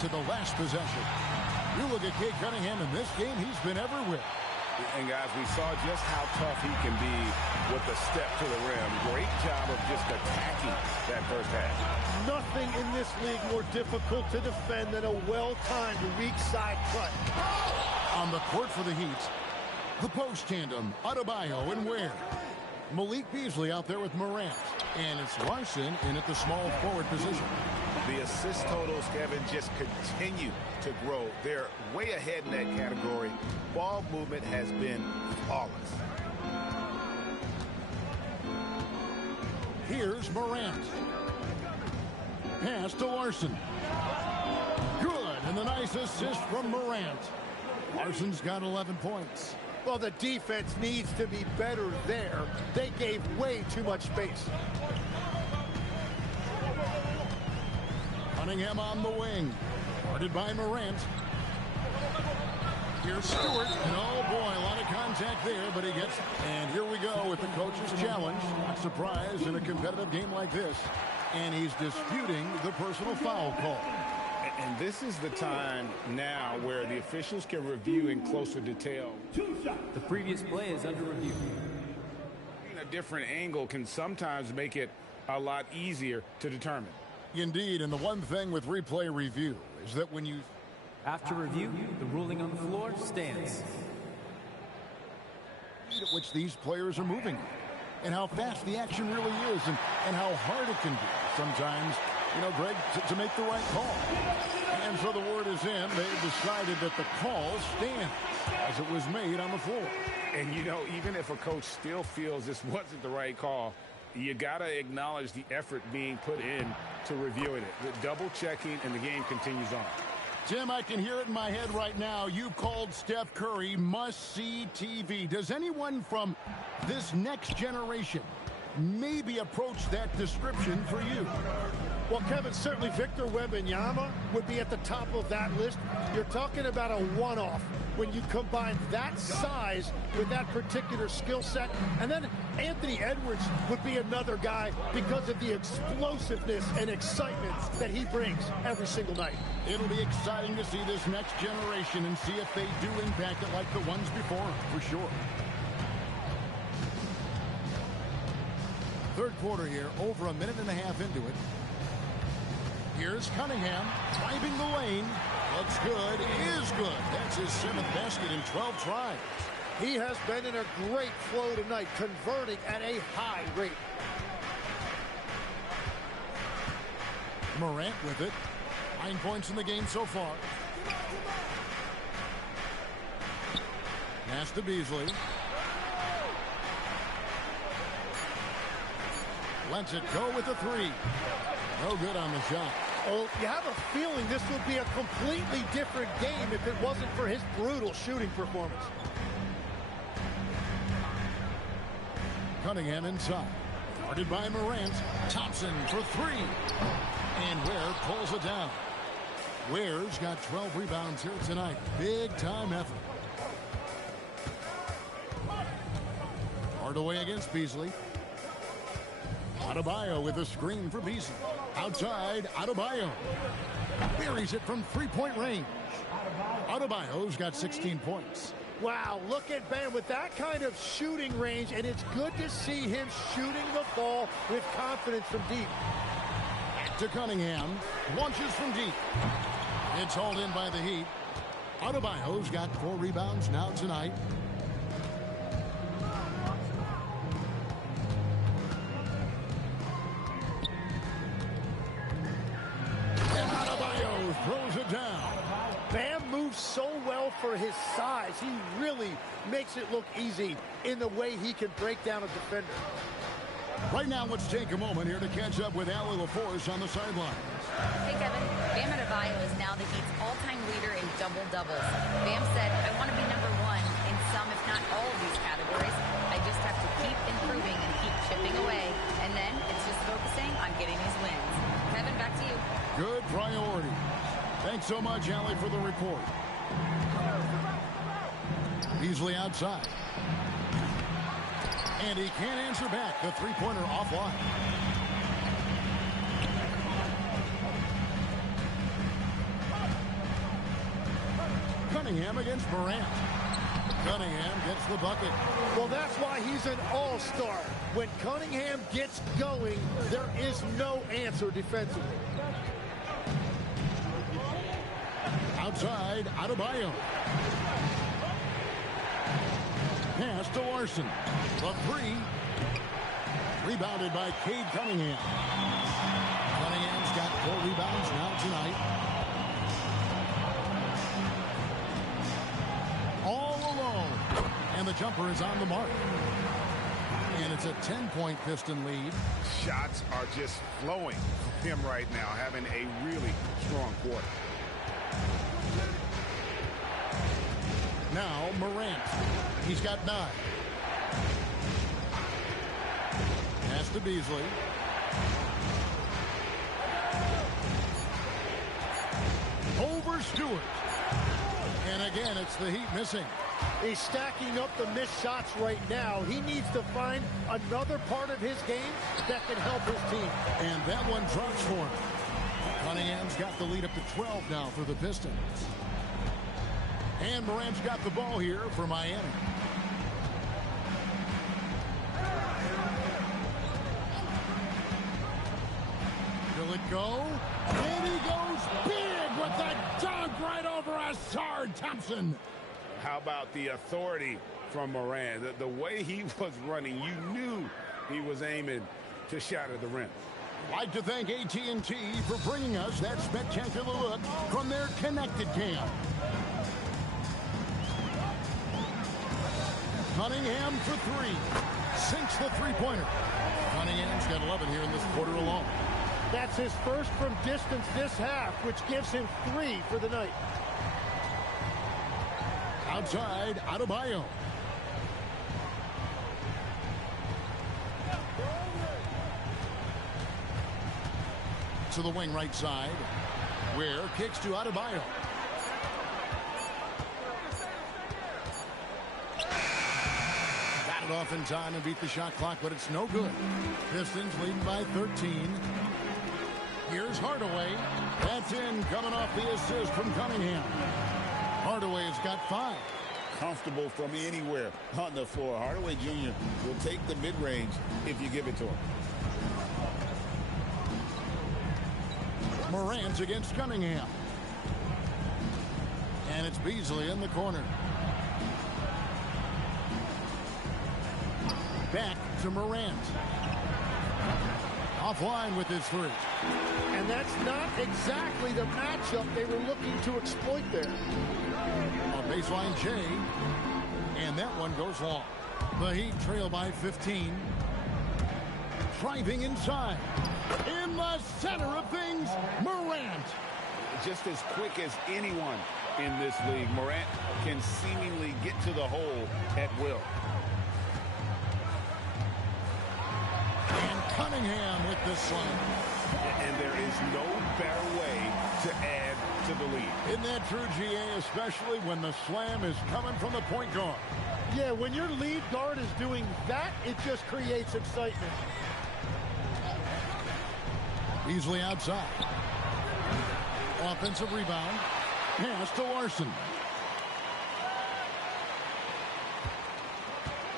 to the last possession. You look at Cade Cunningham in this game, he's been everywhere. And, guys, we saw just how tough he can be with a step to the rim. Great job of just attacking that first half. Nothing in this league more difficult to defend than a well-timed weak side cut. On the court for the Heat, the post tandem, Adebayo and Ware. Malik Beasley out there with Morant. And it's Larson in at the small forward position. The assist totals, Kevin, just continue to grow. They're way ahead in that category. Ball movement has been flawless. Here's Morant. Pass to Larson. Good, and a nice assist from Morant. Larson's got 11 points. Well, the defense needs to be better there. They gave way too much space. Cunningham on the wing. Guarded by Morant. Here's Stewart. And oh boy, a lot of contact there, but he gets. And here we go with the coach's challenge. Not surprised in a competitive game like this. And he's disputing the personal foul call. And this is the time now where the officials can review in closer detail. The previous play is under review. A different angle can sometimes make it a lot easier to determine. Indeed, and the one thing with replay review is that when you... After review, the ruling on the floor stands. ...at which these players are moving, and how fast the action really is, and how hard it can be sometimes, you know, Greg, to make the right call. And so the word is in. They've decided that the call stands as it was made on the floor. And, you know, even if a coach still feels this wasn't the right call, you got to acknowledge the effort being put in to reviewing it. The double-checking, and the game continues on. Tim, I can hear it in my head right now. You called Steph Curry must-see TV. Does anyone from this next generation maybe approach that description for you? Well, Kevin, certainly Victor Wembanyama would be at the top of that list. You're talking about a one-off when you combine that size with that particular skill set. And then Anthony Edwards would be another guy because of the explosiveness and excitement that he brings every single night. It'll be exciting to see this next generation and see if they do impact it like the ones before, for sure. Third quarter here, over a minute and a half into it. Here's Cunningham, driving the lane. Looks good, is good. That's his 7th basket in 12 tries. He has been in a great flow tonight, converting at a high rate. Morant with it. 9 points in the game so far. Pass to Beasley. Lets it go with the 3. No good on the shot. Oh, you have a feeling this would be a completely different game if it wasn't for his brutal shooting performance. Cunningham inside. Guarded by Morant. Thompson for 3. And Ware pulls it down. Ware's got 12 rebounds here tonight. Big time effort. Hardaway against Beasley. Adebayo with a screen for Beasley. Outside, Adebayo. Buries it from three-point range. Adebayo's got 16 points. Wow, look at Ben with that kind of shooting range, and it's good to see him shooting the ball with confidence from deep. To Cunningham. Launches from deep. It's hauled in by the Heat. Adebayo's got 4 rebounds now tonight. Throws it down. Bam moves so well for his size. He really makes it look easy in the way he can break down a defender. Right now, let's take a moment here to catch up with Allie LaForce on the sideline. Hey, Kevin. Bam Adebayo is now the Heat's all-time leader in double-doubles. Bam said, I want to be number 1 in some, if not all of these categories. I just have to keep improving and keep chipping away. And then it's just focusing on getting these wins. Kevin, back to you. Good priority. Thanks so much, Allie, for the report. Beasley outside. And he can't answer back. The three-pointer offline. Cunningham against Morant. Cunningham gets the bucket. Well, that's why he's an all-star. When Cunningham gets going, there is no answer defensively. Outside, Adebayo. Pass to Larson. The three. Rebounded by Cade Cunningham. Cunningham's got 4 rebounds now tonight. All alone. And the jumper is on the mark. And it's a 10-point Piston lead. Shots are just flowing from him right now, having a really strong quarter. Now Morant. He's got 9. Pass to Beasley. Over Stewart. And again, it's the Heat missing. He's stacking up the missed shots right now. He needs to find another part of his game that can help his team. And that one drops for him. Cunningham's got the lead up to 12 now for the Pistons. And Morant's got the ball here for Miami. Will it go? And he goes big with that dunk right over Asard Thompson. How about the authority from Morant? The way he was running, you knew he was aiming to shatter the rim. I'd like to thank AT&T for bringing us that spectacular look from their connected cam. Cunningham for 3. Sinks the three-pointer. Cunningham's got 11 here in this quarter alone. That's his first from distance this half, which gives him 3 for the night. Outside, Adebayo. To the wing right side. Ware kicks to Adebayo. Got it off in time and beat the shot clock, but it's no good. Pistons leading by 13. Here's Hardaway. That's in, coming off the assist from Cunningham. Hardaway's got 5. Comfortable from anywhere on the floor. Hardaway Jr. will take the mid-range if you give it to him. Morant against Cunningham. And it's Beasley in the corner. Back to Morant. Offline with his 3. And that's not exactly the matchup they were looking to exploit there. A baseline J. And that one goes long. The Heat trail by 15. Driving inside. In the center of things, Morant. Just as quick as anyone in this league, Morant can seemingly get to the hole at will. And Cunningham with the slam. And there is no better way to add to the lead. Isn't that true, GA, especially when the slam is coming from the point guard? Yeah, when your lead guard is doing that, it just creates excitement. Easily outside. Offensive rebound. Pass to Larson.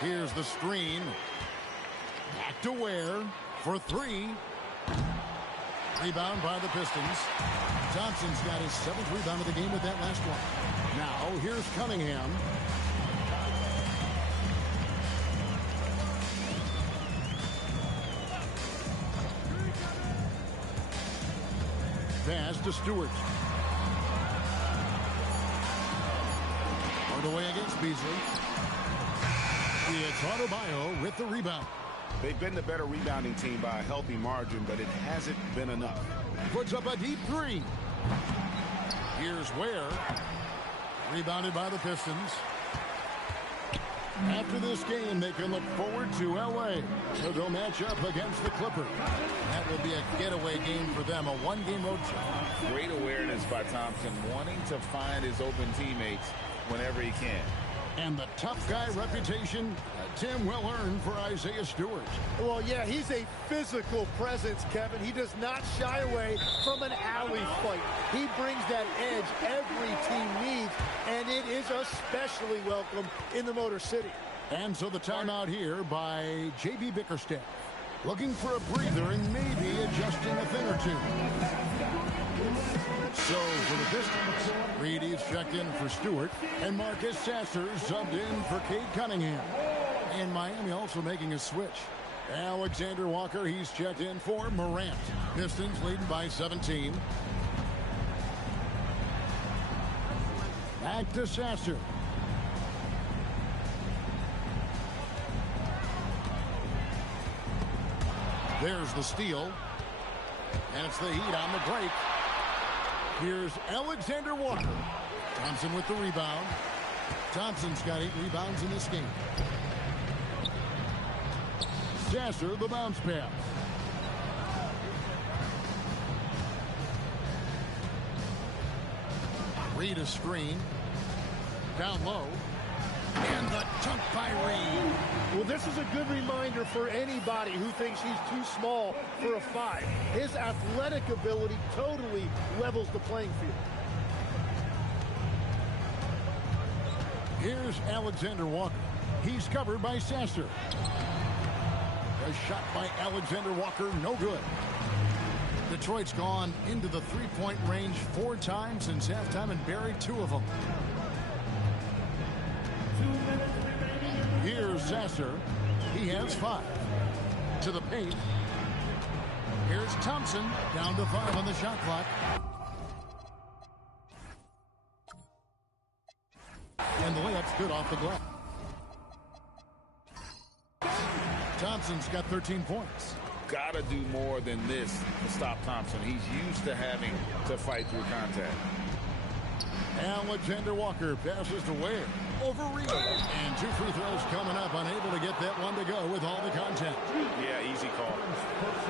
Here's the screen. Back to Ware for 3. Rebound by the Pistons. Johnson's got his 7th rebound of the game with that last one. Now, here's Cunningham. Pass to Stewart. Hardaway against Beasley. It's Adebayo with the rebound. They've been the better rebounding team by a healthy margin, but it hasn't been enough. Puts up a deep 3. Here's Ware. Rebounded by the Pistons. After this game, they can look forward to L.A. So they'll match up against the Clippers. That will be a getaway game for them, a one-game road trip. Great awareness by Thompson, wanting to find his open teammates whenever he can. And the tough guy reputation Tim, well earned for Isaiah Stewart. Well, yeah, he's a physical presence, Kevin. He does not shy away from an alley fight. He brings that edge every team needs, and it is especially welcome in the Motor City. And so the timeout here by J.B. Bickerstaff. Looking for a breather and maybe adjusting a thing or two. So for the Pistons, Reedy's checked in for Stewart, and Marcus Sasser subbed in for Cade Cunningham. And Miami also making a switch. Alexander Walker, he's checked in for Morant. Pistons leading by 17. Back to Sasser. There's the steal. And it's the Heat on the break. Here's Alexander Walker. Thompson with the rebound. Thompson's got 8 rebounds in this game. Sasser, the bounce pass. Reed a screen. Down low. And the dunk by Reed. Well, this is a good reminder for anybody who thinks he's too small for a 5. His athletic ability totally levels the playing field. Here's Alexander Walker. He's covered by Sasser. A shot by Alexander Walker, no good. Detroit's gone into the three-point range 4 times since halftime and buried 2 of them. Here's Sasser. He has 5. To the paint. Here's Thompson. Down to 5 on the shot clock. And the layup's good off the glass. Thompson's got 13 points. Got to do more than this to stop Thompson. He's used to having to fight through contact. Alexander Walker passes to Ware. Over Reed. And 2 free throws coming up. Unable to get that one to go with all the contact. Yeah, easy call.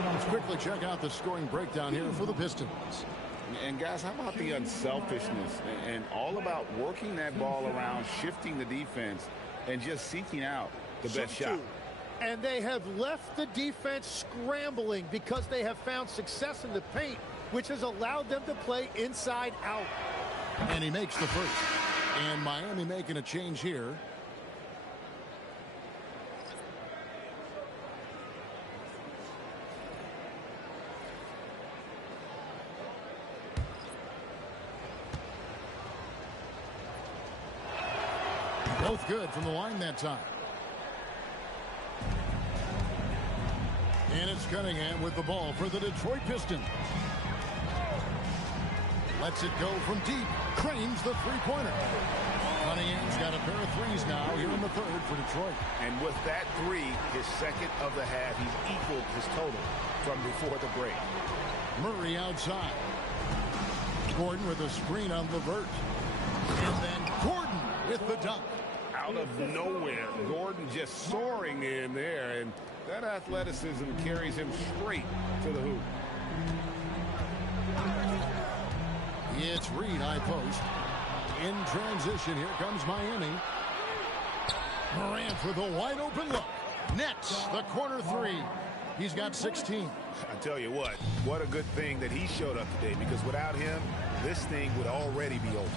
Let's quickly check out the scoring breakdown here for the Pistons. And guys, how about the unselfishness and all about working that ball around, shifting the defense, and just seeking out the best shot. And they have left the defense scrambling because they have found success in the paint, which has allowed them to play inside out. And he makes the first. And Miami making a change here. Both good from the line that time. And it's Cunningham with the ball for the Detroit Pistons. Lets it go from deep. Cranes the three-pointer. Cunningham's got a pair of threes now here in the third for Detroit. And with that 3, his second of the half, he's equaled his total from before the break. Murray outside. Gordon with a screen on LeVert. And then Gordon with the dunk. Out of nowhere, Gordon just soaring in there, and that athleticism carries him straight to the hoop. It's Reed, high post. In transition, here comes Miami. Morant with a wide open look. Nets the corner 3. He's got 16. I tell you what a good thing that he showed up today, because without him, this thing would already be over.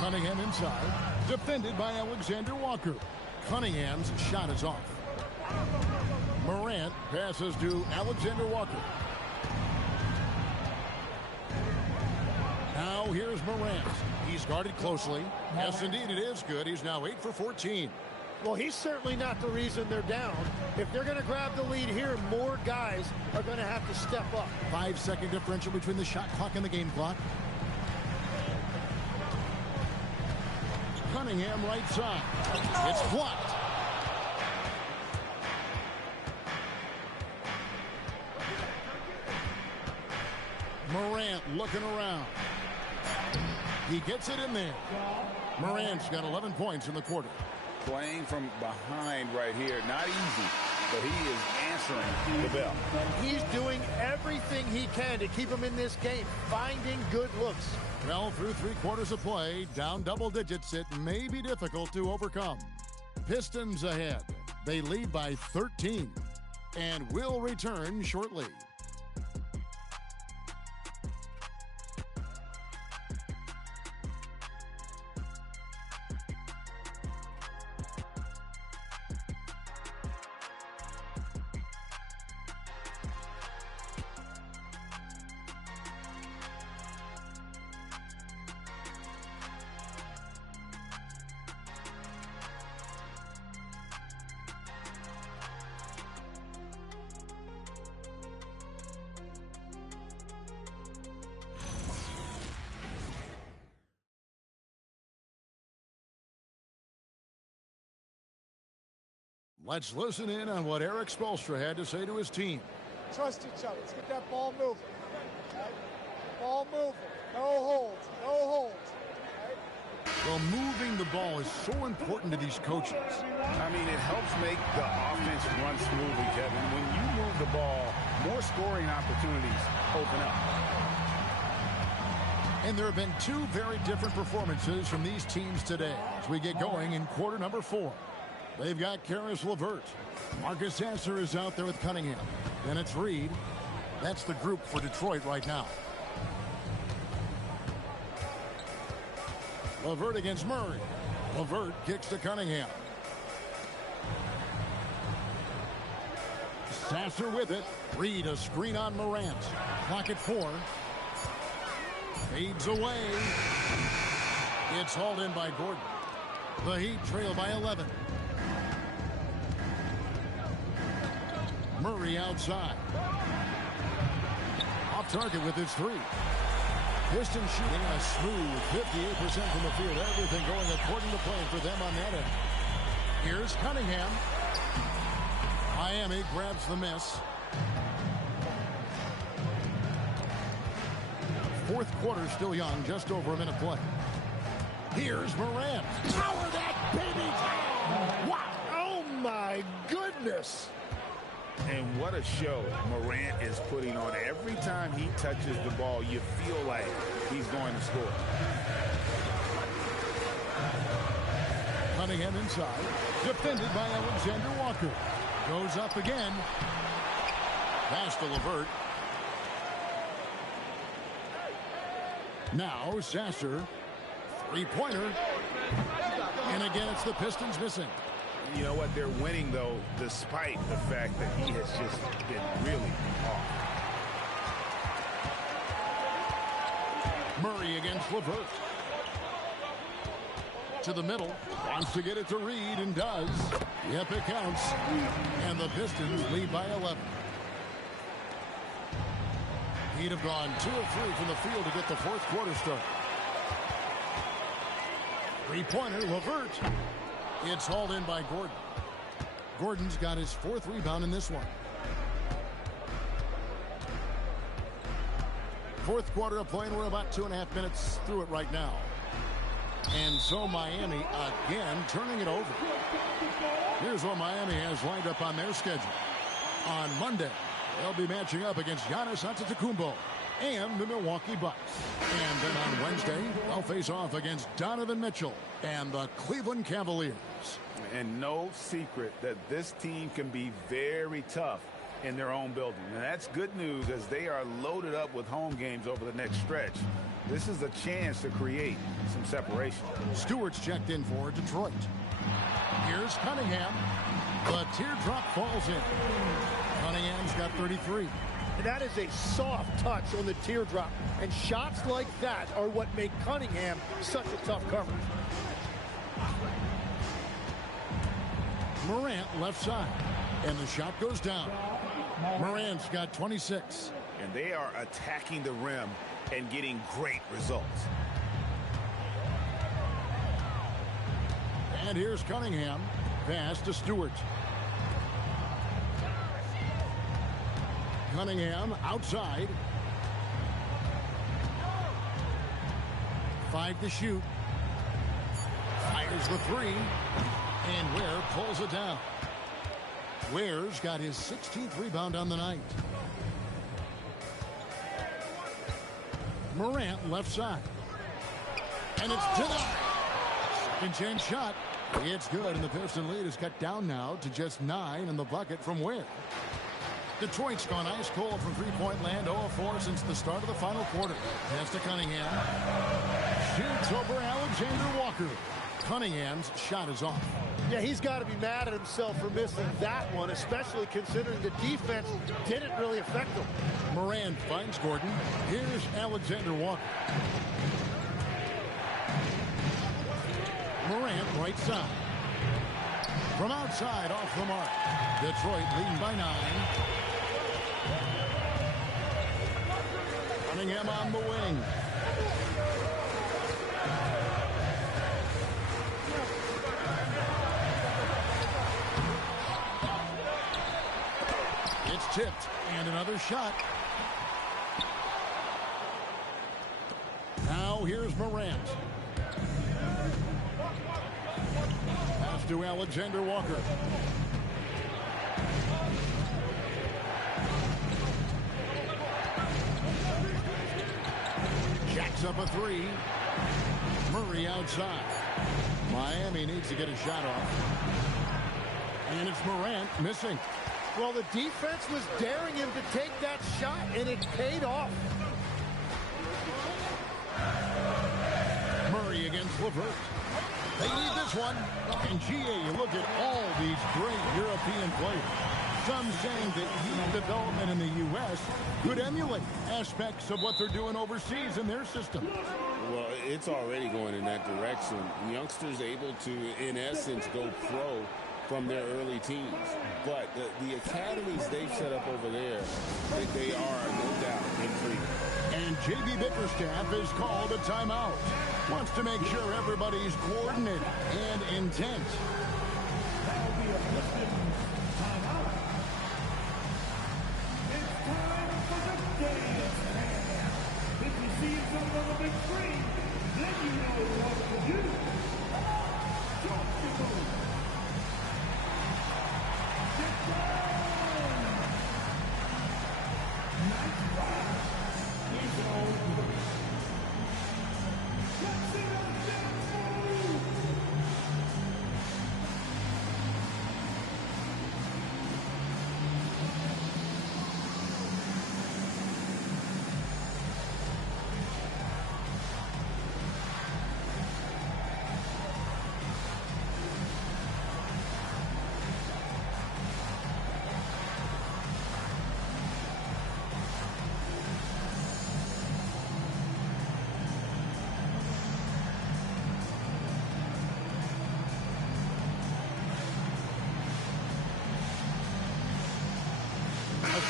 Cunningham inside. Defended by Alexander Walker. Cunningham's shot is off. Morant passes to Alexander Walker. Now here's Morant. He's guarded closely. Yes, indeed, it is good. He's now 8 for 14. Well, he's certainly not the reason they're down. If they're going to grab the lead here, more guys are going to have to step up. 5-second differential between the shot clock and the game clock. Cunningham right side. It's blocked. Morant looking around. He gets it in there. Morant's got 11 points in the quarter. Playing from behind right here, not easy, but he is answering the bell. He's doing everything he can to keep him in this game, finding good looks. Well, through 3 quarters of play, down double digits, it may be difficult to overcome. Pistons ahead. They lead by 13 and will return shortly. Let's listen in on what Erik Spoelstra had to say to his team. Trust each other. Let's get that ball moving. Okay? Ball moving. No holds. No holds. Okay? Well, moving the ball is so important to these coaches. I mean, it helps make the offense run smoothly, Kevin. When you move the ball, more scoring opportunities open up. And there have been 2 very different performances from these teams today as we get going in quarter number 4. They've got Caris LeVert. Marcus Sasser is out there with Cunningham. Then it's Reed. That's the group for Detroit right now. LeVert against Murray. LeVert kicks to Cunningham. Sasser with it. Reed a screen on Morant. Clock at 4. Fades away. It's hauled in by Gordon. The Heat trail by 11. Murray outside. Off target with his 3. Pistons shooting a smooth 58% from the field. Everything going according to plan for them on that end. Here's Cunningham. Miami grabs the miss. 4th quarter still young, just over a minute play. Here's Morant. Power that baby down. Wow. Oh, my goodness. And what a show Morant is putting on. Every time he touches the ball, you feel like he's going to score. Cunningham inside. Defended by Alexander Walker. Goes up again. Pass to LeVert. Now Sasser. 3-pointer. And again, it's the Pistons missing. You know what? They're winning, though, despite the fact that he has just been really off. Murray against LeVert. To the middle. Wants to get it to Reed and does. Yep, it counts. And the Pistons lead by 11. He'd have gone 2 of 3 from the field to get the 4th quarter start. 3-pointer, LeVert. It's hauled in by Gordon. Gordon's got his 4th rebound in this one. 4th quarter of play, and we're about 2.5 minutes through it right now. And so Miami again turning it over. Here's what Miami has lined up on their schedule. On Monday, they'll be matching up against Giannis Antetokounmpo and the Milwaukee Bucks. And then on Wednesday, they'll face off against Donovan Mitchell and the Cleveland Cavaliers. And no secret that this team can be very tough in their own building. And that's good news as they are loaded up with home games over the next stretch. This is a chance to create some separation. Stewart's checked in for Detroit. Here's Cunningham. The teardrop falls in. Cunningham's got 33. And that is a soft touch on the teardrop. And shots like that are what make Cunningham such a tough coverage. Morant left side. And the shot goes down. Morant's got 26. And they are attacking the rim and getting great results. And here's Cunningham. Pass to Stewart. Cunningham outside. 5 to shoot. Fires the 3. And Ware pulls it down. Ware's got his 16th rebound on the night. Morant left side. And it's denied. Second chance shot. It's good, and the Piston lead is cut down now to just 9 in the bucket from Ware. Detroit's gone ice cold from three-point land, 0-4 since the start of the final quarter. Pass to Cunningham. Shoots over Alexander Walker. Cunningham's shot is off. Yeah, he's got to be mad at himself for missing that one, especially considering the defense didn't really affect him. Morant finds Gordon. Here's Alexander Walker. Morant right side. From outside off the mark. Detroit leading by 9. Cunningham on the wing. It's tipped, and another shot. Now here's Morant. Pass to Alexander Walker. Jacks up a 3. Murray outside. Miami needs to get a shot off. And it's Morant missing. Well, the defense was daring him to take that shot, and it paid off. Murray against LeVert. They need this one. And GA, you look at all these great European players. Some saying that youth development in the U.S. could emulate aspects of what they're doing overseas in their system. Well, it's already going in that direction. Youngsters able to, in essence, go pro from their early teens. But the academies they've set up over there, they are, no doubt, intriguing. And J.B. Bickerstaff has called a timeout. Wants to make sure everybody's coordinated and intent. If you see something on the big screen, then you know what to do. Don't you move.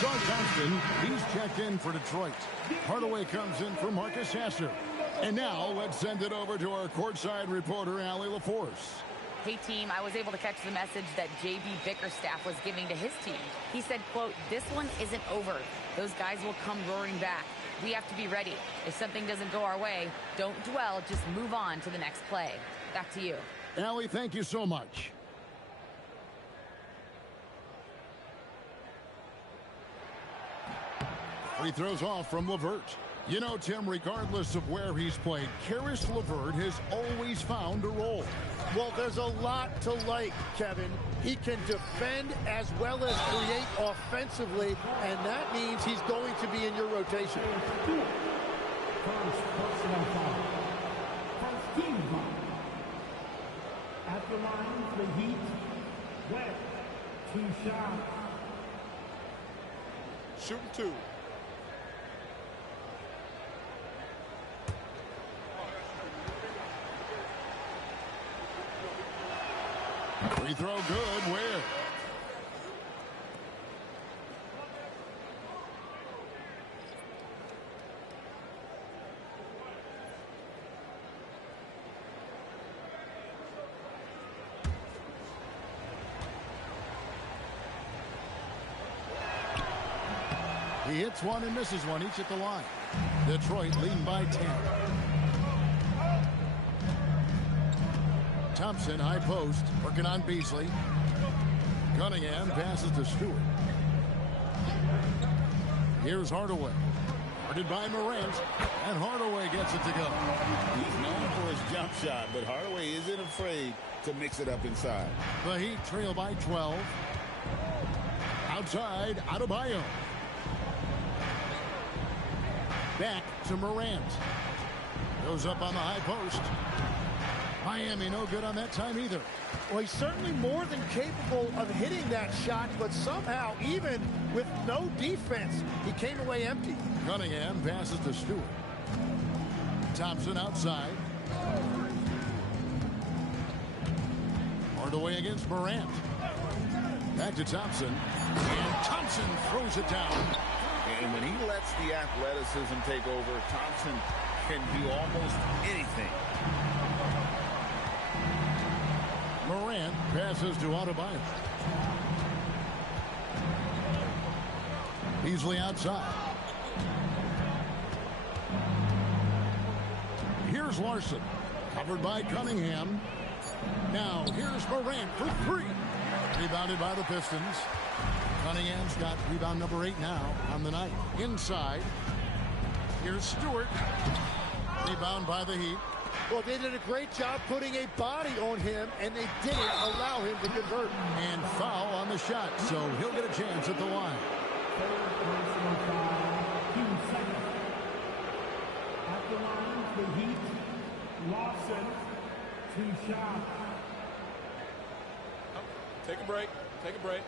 Sean Thompson, he's checked in for Detroit. Hardaway comes in for Marcus Sasser. And now let's send it over to our courtside reporter, Allie LaForce. Hey, team, I was able to catch the message that J.B. Bickerstaff was giving to his team. He said, quote, "This one isn't over. Those guys will come roaring back. We have to be ready. If something doesn't go our way, don't dwell, just move on to the next play." Back to you. Allie, thank you so much. Free throws off from LeVert. You know, Tim, regardless of where he's played, Caris LeVert has always found a role. Well, there's a lot to like, Kevin. He can defend as well as create offensively, and that means he's going to be in your rotation. First personal foul. First team foul. At the line, the Heat. Wet. 2 shots. Shooting 2. Free throw good. Where? He hits one and misses one, each at the line. Detroit leading by 10. Thompson, high post, working on Beasley. Cunningham passes to Stewart. Here's Hardaway. Guarded by Morant. And Hardaway gets it to go. He's known for his jump shot, but Hardaway isn't afraid to mix it up inside. The Heat trail by 12. Outside, Adebayo. Back to Morant. Goes up on the high post. Miami no good on that time either. Well, he's certainly more than capable of hitting that shot, but somehow, even with no defense, he came away empty. Cunningham passes to Stewart. Thompson outside. Hardaway against Morant. Back to Thompson. And Thompson throws it down. And when he lets the athleticism take over, Thompson can do almost anything. Morant passes to Adebayo. Beasley outside. Here's Larson. Covered by Cunningham. Now here's Morant for three. Rebounded by the Pistons. Cunningham's got rebound number 8 now on the night. Inside. Here's Stewart. Rebound by the Heat. Well, they did a great job putting a body on him, and they didn't allow him to convert. And foul on the shot, so he'll get a chance at the line. At the line, the Heat, Lawson, 2 shots. Take a break. Take a break.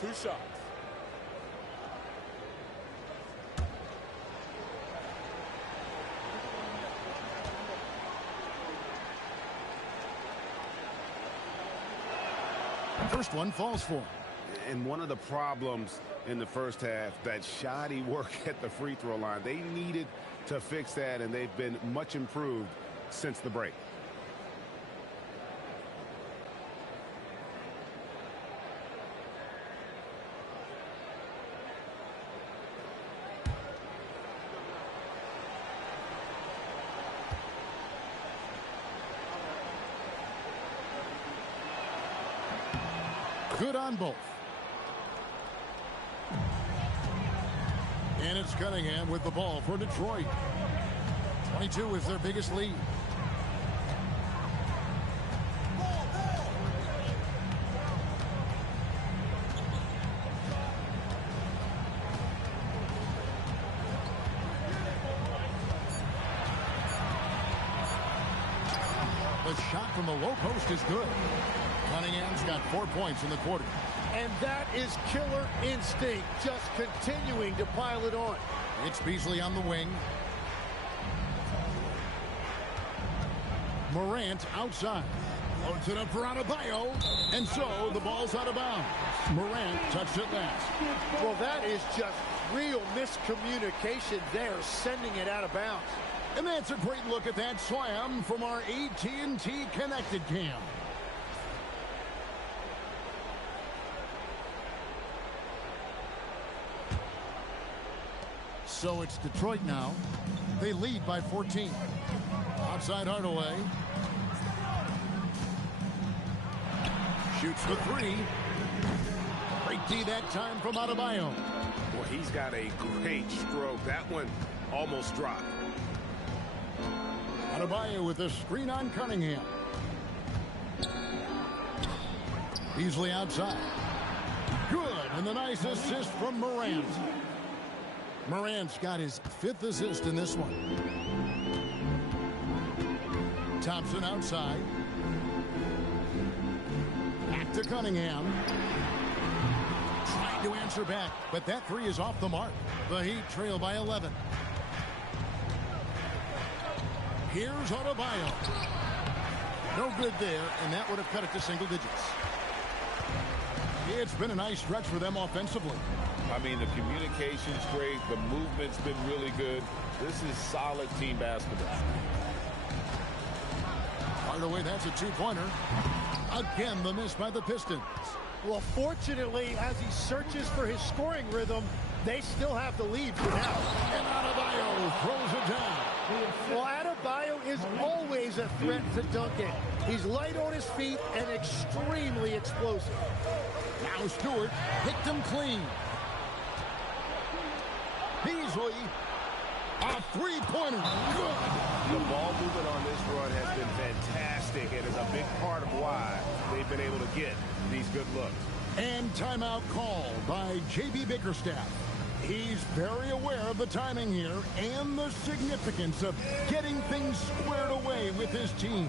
2 shots. First one falls for him. And one of the problems in the first half, that shoddy work at the free throw line. They needed to fix that, and they've been much improved since the break. Good on both. And it's Cunningham with the ball for Detroit. 22 is their biggest lead. The shot from the low post is good. Cunningham's got 4 points in the quarter. And that is killer instinct, just continuing to pile it on. It's Beasley on the wing. Morant outside. Loads it up for Adebayo. And so the ball's out of bounds. Morant touched it last. Well, that is just real miscommunication there, sending it out of bounds. And that's a great look at that slam from our AT&T Connected Cam. So it's Detroit now. They lead by 14. Outside Hardaway. Shoots the three. Great D that time from Adebayo. Well, he's got a great stroke. That one almost dropped. Adebayo with a screen on Cunningham. Beasley outside. Good, and the nice assist from Morant. Morant's got his 5th assist in this one. Thompson outside. Back to Cunningham. Trying to answer back, but that three is off the mark. The Heat trail by 11. Here's Adebayo. No good there, and that would have cut it to single digits. It's been a nice stretch for them offensively. I mean, the communication's great. The movement's been really good. This is solid team basketball. Hardaway, that's a 2-pointer. Again, the miss by the Pistons. Well, fortunately, as he searches for his scoring rhythm, they still have the lead for now. And Adebayo throws it down. Well, Adebayo is always a threat to dunk it. He's light on his feet and extremely explosive. Now Stewart picked him clean. Beasley, a three-pointer. Good. The ball movement on this run has been fantastic and is a big part of why they've been able to get these good looks. And timeout called by J.B. Bickerstaff. He's very aware of the timing here and the significance of getting things squared away with his team.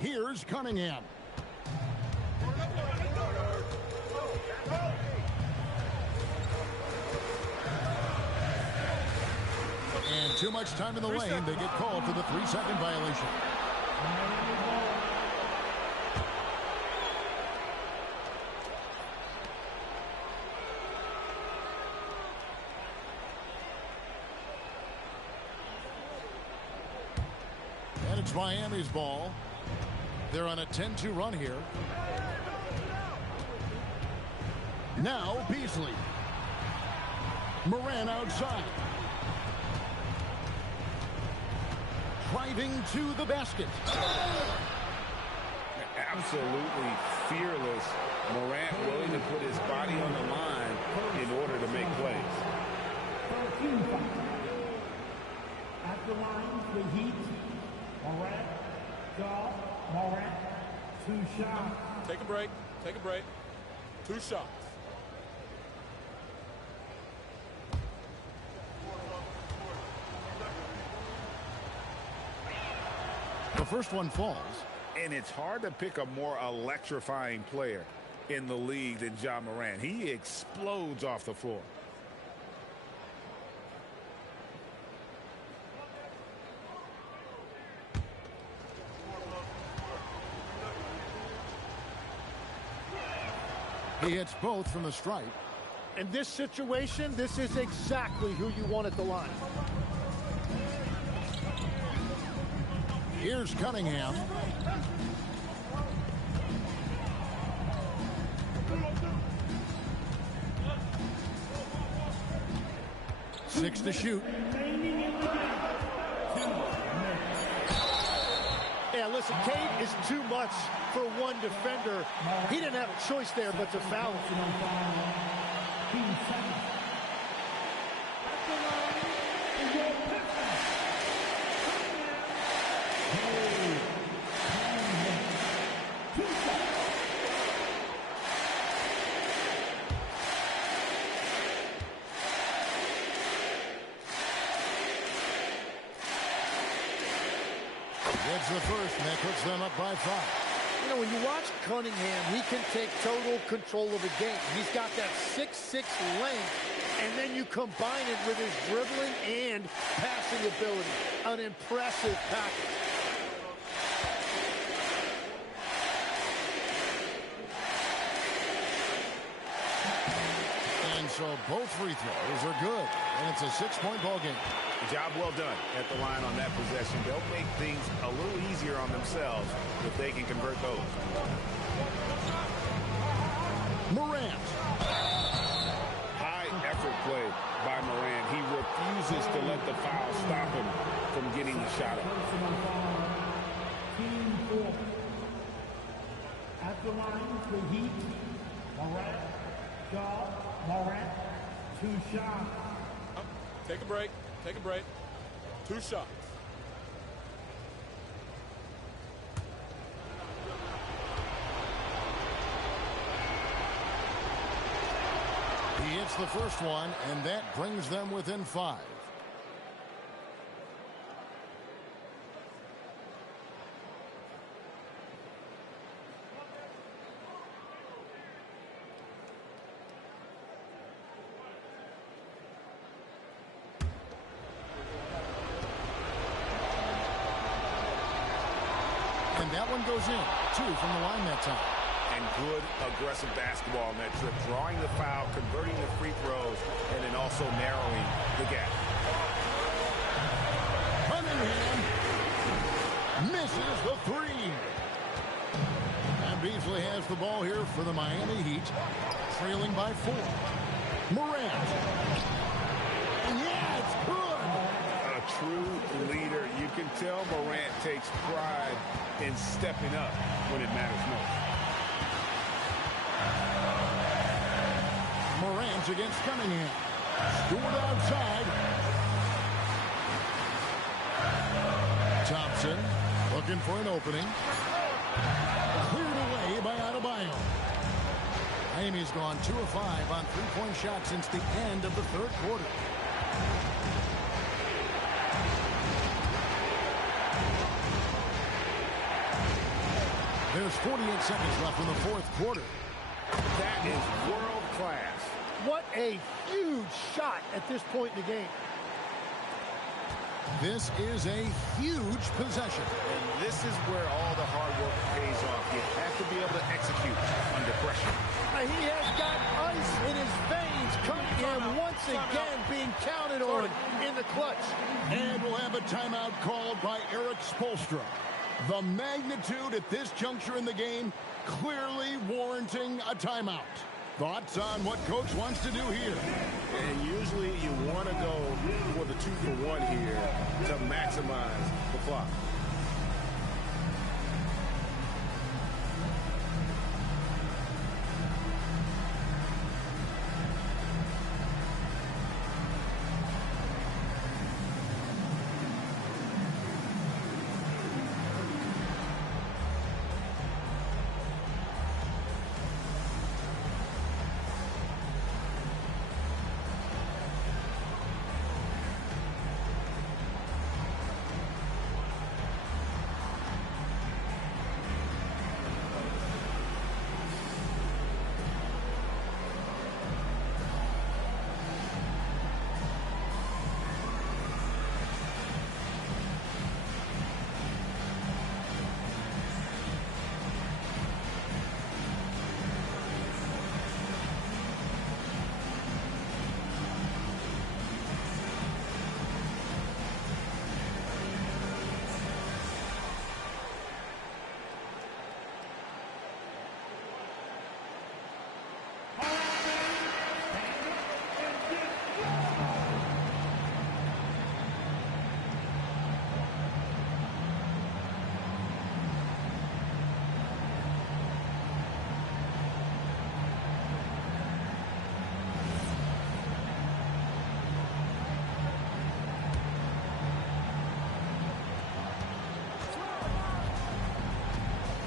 Here's Cunningham. And too much time in the lane. They get called for the 3-second violation. And it's Miami's ball. They're on a 10-2 run here. Now Beasley. Moran outside. Driving to the basket. Absolutely fearless. Morant willing to put his body on the line in order to make plays. At the line, the Heat, Morant, Goff, Morant, 2 shots. Take a break. Take a break. 2 shots. The first one falls. And it's hard to pick a more electrifying player in the league than Ja Morant. He explodes off the floor. He hits both from the stripe. In this situation, this is exactly who you want at the line. Here's Cunningham. Six to shoot. Yeah, listen, Cade is too much for one defender. He didn't have a choice there but to foul him. Gets the first, and that puts them up by 5. You know, when you watch Cunningham, he can take total control of the game. He's got that 6'6" length, and then you combine it with his dribbling and passing ability. An impressive package. And so Both free throws are good, and it's a 6-point ball game. Job well done at the line on that possession. They'll make things a little easier on themselves if they can convert those. Morant. High effort play by Morant. He refuses to let the foul stop him from getting the shot up. Personal foul, team 4. At the line, the Heat, Morant, Shaw, Morant, 2 shots. Take a break. Take a break. 2 shots. He hits the first one, and that brings them within 5. And that one goes in. 2 from the line that time. And good aggressive basketball on that trip. Drawing the foul, converting the free throws, and then also narrowing the gap. Cunningham misses the 3. And Beasley has the ball here for the Miami Heat, trailing by 4. Morant. And yeah, it's good. A true leader. You can tell Morant takes pride in stepping up when it matters most. Morant against Cunningham. Stewart outside. Thompson looking for an opening. Cleared away by Adebayo. Miami's gone 2 of 5 on 3-point shots since the end of the 3rd quarter. There's 48 seconds left in the 4th quarter. That is world class. What a huge shot at this point in the game. This is a huge possession. And this is where all the hard work pays off. You have to be able to execute under pressure. He has got ice in his veins. Cunningham once again being counted on in the clutch. And we'll have a timeout called by Eric Spoelstra. The magnitude at this juncture in the game clearly warranting a timeout. Thoughts on what coach wants to do here? And usually you want to go for the 2-for-1 here to maximize the clock.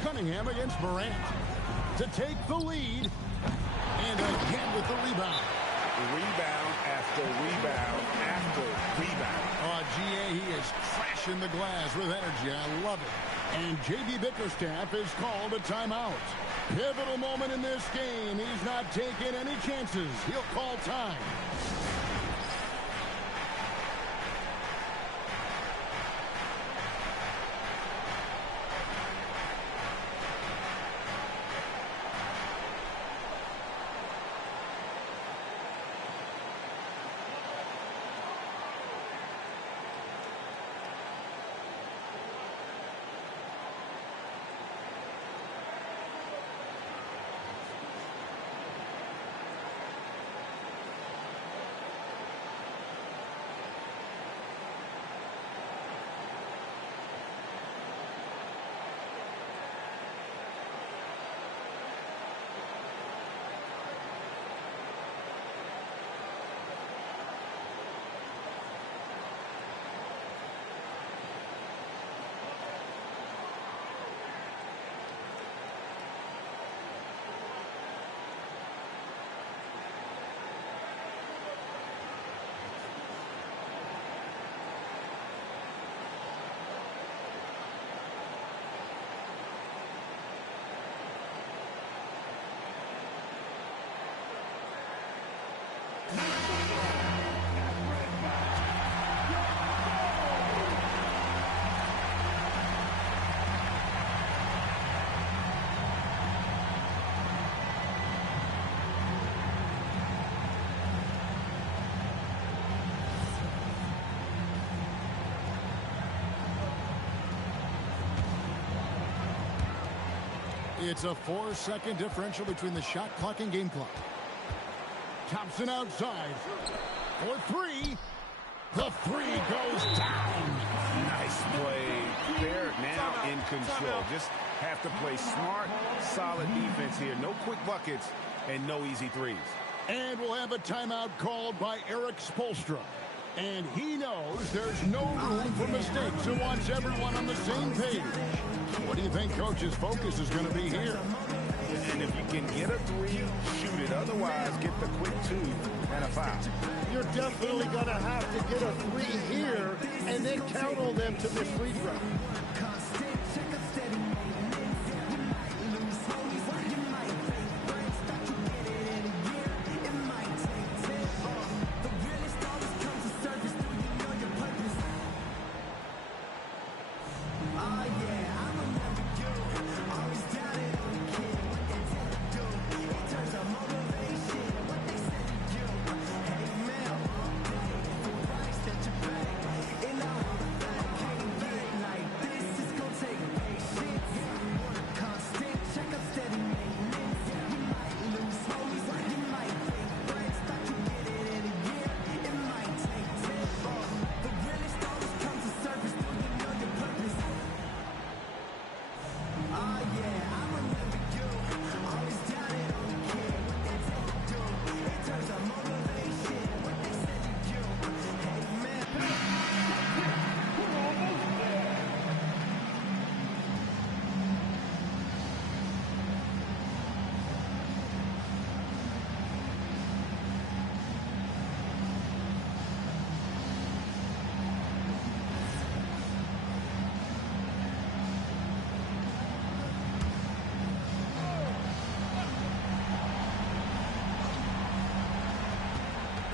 Cunningham against Morant to take the lead. And again with the rebound. Rebound after rebound after rebound. Oh, GA, he is crashing the glass with energy. I love it. And J.B. Bickerstaff has called a timeout. Pivotal moment in this game. He's not taking any chances. He'll call time. It's a 4-second differential between the shot clock and game clock. Thompson outside for three. The three goes down. Nice play. They're now in control. Just have to play smart, solid defense here. No quick buckets and no easy threes. And we'll have a timeout called by Erik Spoelstra. And he knows there's no room for mistakes and wants everyone on the same page. What do you think Coach's focus is going to be here? And if you can get a three, shoot it. Otherwise, get the quick two and a foul. You're definitely going to have to get a three here and then count on them to miss free throw.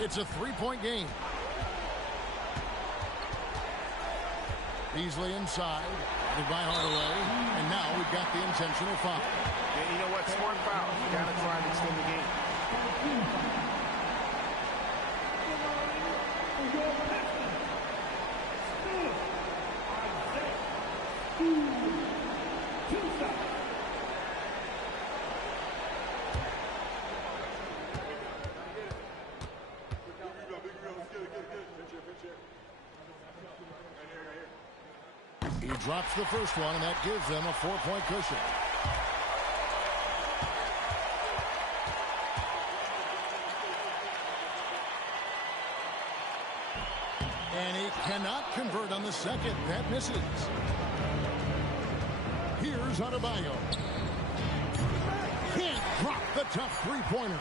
It's a three-point game. Beasley inside. Goodbye Hardaway. And now we've got the intentional foul. Yeah, you know what? Smart foul. You got to try and extend the game. He drops the first one, and that gives them a 4-point cushion. And he cannot convert on the second. That misses. Here's Adebayo. Can't drop the tough three-pointer.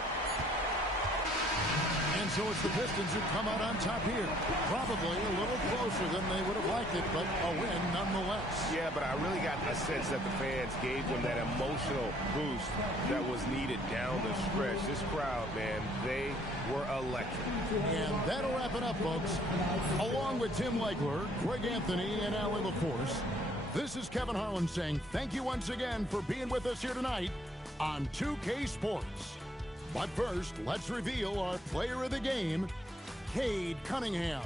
And so it's the Pistons who come out on top here. Probably a little closer than they would have liked it, but a win nonetheless. Yeah, but I really got a sense that the fans gave them that emotional boost that was needed down the stretch. This crowd, man, they were electric. And that'll wrap it up, folks. Along with Tim Legler, Greg Anthony, and Allie LaForce, this is Kevin Harlan saying thank you once again for being with us here tonight on 2K Sports. But first, let's reveal our player of the game, Cade Cunningham.